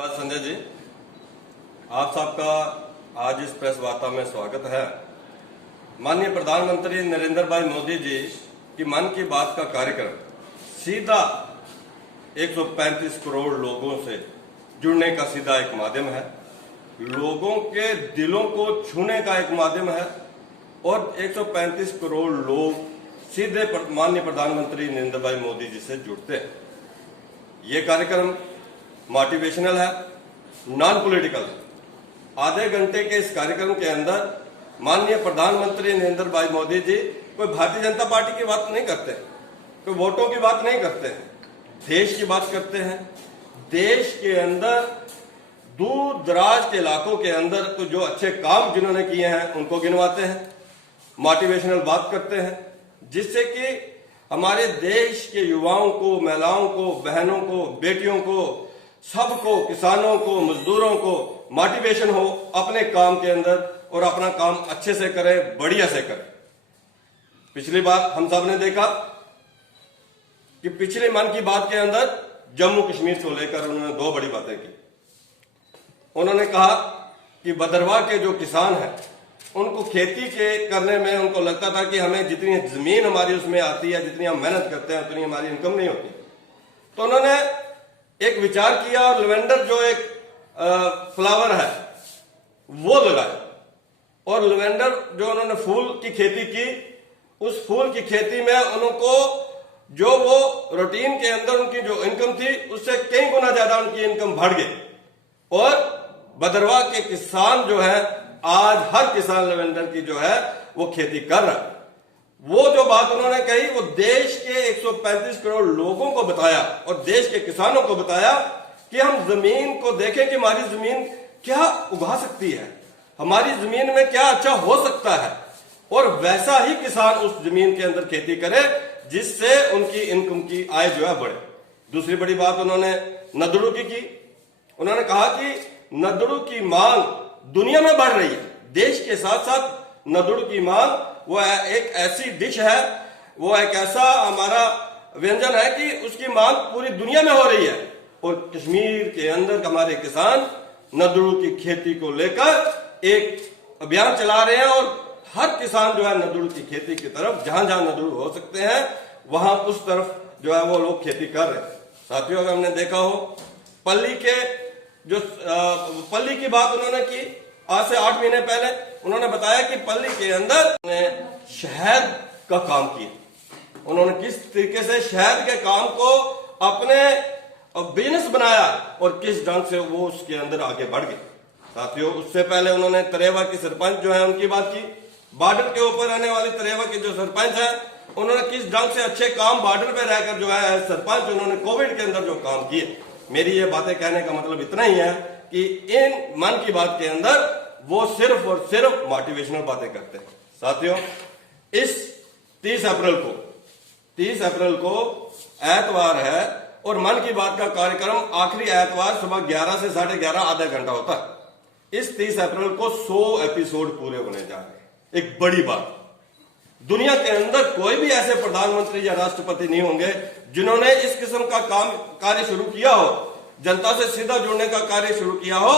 संजय जी, आप सबका आज इस प्रेस वार्ता में स्वागत है। माननीय प्रधानमंत्री नरेंद्र भाई मोदी जी की मन की बात का कार्यक्रम सीधा 135 करोड़ लोगों से जुड़ने का सीधा एक माध्यम है, लोगों के दिलों को छूने का एक माध्यम है और 135 करोड़ लोग सीधे माननीय प्रधानमंत्री नरेंद्र भाई मोदी जी से जुड़ते हैं। ये कार्यक्रम मोटिवेशनल है, नॉन पॉलिटिकल है। आधे घंटे के इस कार्यक्रम के अंदर माननीय प्रधानमंत्री नरेंद्र भाई मोदी जी कोई भारतीय जनता पार्टी की बात नहीं करते, कोई वोटों की बात नहीं करते हैं, देश की बात करते हैं। देश के अंदर दूर दराज के इलाकों के अंदर तो जो अच्छे काम जिन्होंने किए हैं उनको गिनवाते हैं, मोटिवेशनल बात करते हैं, जिससे कि हमारे देश के युवाओं को, महिलाओं को, बहनों को, बेटियों को, सबको, किसानों को, मजदूरों को मोटिवेशन हो अपने काम के अंदर और अपना काम अच्छे से करें, बढ़िया से करें। पिछली बार हम सब ने देखा कि पिछले मन की बात के अंदर जम्मू कश्मीर को लेकर उन्होंने दो बड़ी बातें की। उन्होंने कहा कि भद्रवाह के जो किसान हैं उनको खेती के करने में उनको लगता था कि हमें जितनी जमीन हमारी उसमें आती है, जितनी हम मेहनत करते हैं उतनी हमारी इनकम नहीं होती। तो उन्होंने एक विचार किया और लेवेंडर जो एक फ्लावर है वो लगाया और लेवेंडर जो उन्होंने फूल की खेती की, उस फूल की खेती में उनको जो वो रूटीन के अंदर उनकी जो इनकम थी उससे कई गुना ज्यादा उनकी इनकम बढ़ गई और भद्रवाह के किसान जो है आज हर किसान लेवेंडर की जो है वो खेती कर रहा है। वो जो बात उन्होंने कही वो देश के 135 करोड़ लोगों को बताया और देश के किसानों को बताया कि हम जमीन को देखें कि हमारी जमीन क्या उगा सकती है, हमारी जमीन में क्या अच्छा हो सकता है और वैसा ही किसान उस जमीन के अंदर खेती करे जिससे उनकी इनकम की आय जो है बढ़े। दूसरी बड़ी बात उन्होंने नदड़ू की। उन्होंने कहा कि नदड़ू की मांग दुनिया में बढ़ रही है, देश के साथ साथ नदड़ू की मांग वो एक ऐसी डिश है, वो एक ऐसा हमारा व्यंजन है कि उसकी मांग पूरी दुनिया में हो रही है और कश्मीर के अंदर हमारे किसान नदड़ू की खेती को लेकर एक अभियान चला रहे हैं और हर किसान जो है नदड़ू की खेती की तरफ जहां जहां नदड़ू हो सकते हैं वहां उस तरफ जो है वो लोग खेती कर रहे हैं। साथियों, अगर हमने देखा हो पल्ली के जो पल्ली की बात उन्होंने की आज से 8 महीने पहले, उन्होंने बताया कि पल्ली के अंदर शहद का काम किया। उन्होंने किस तरीके से शहद के काम को अपने बिजनेस बनाया और किस ढंग से वो उसके अंदर आगे बढ़ गए। साथियों, उससे पहले उन्होंने तरेवा की सरपंच जो है उनकी बात की। बॉर्डर के ऊपर रहने वाली तरेवा के जो सरपंच है उन्होंने किस ढंग से अच्छे काम बॉर्डर पे रहकर जो है सरपंच उन्होंने कोविड के अंदर जो काम किए। मेरी ये बातें कहने का मतलब इतना ही है कि इन मन की बात के अंदर वो सिर्फ और सिर्फ मोटिवेशनल बातें करते हैं। साथियों, इस 30 अप्रैल को एतवार है और मन की बात का कार्यक्रम आखिरी एतवार सुबह 11 से 11:30 आधा घंटा होता है। इस 30 अप्रैल को 100 एपिसोड पूरे होने जा रहे हैं। एक बड़ी बात, दुनिया के अंदर कोई भी ऐसे प्रधानमंत्री या राष्ट्रपति नहीं होंगे जिन्होंने इस किस्म का कार्य शुरू किया हो, जनता से सीधा जुड़ने का कार्य शुरू किया हो।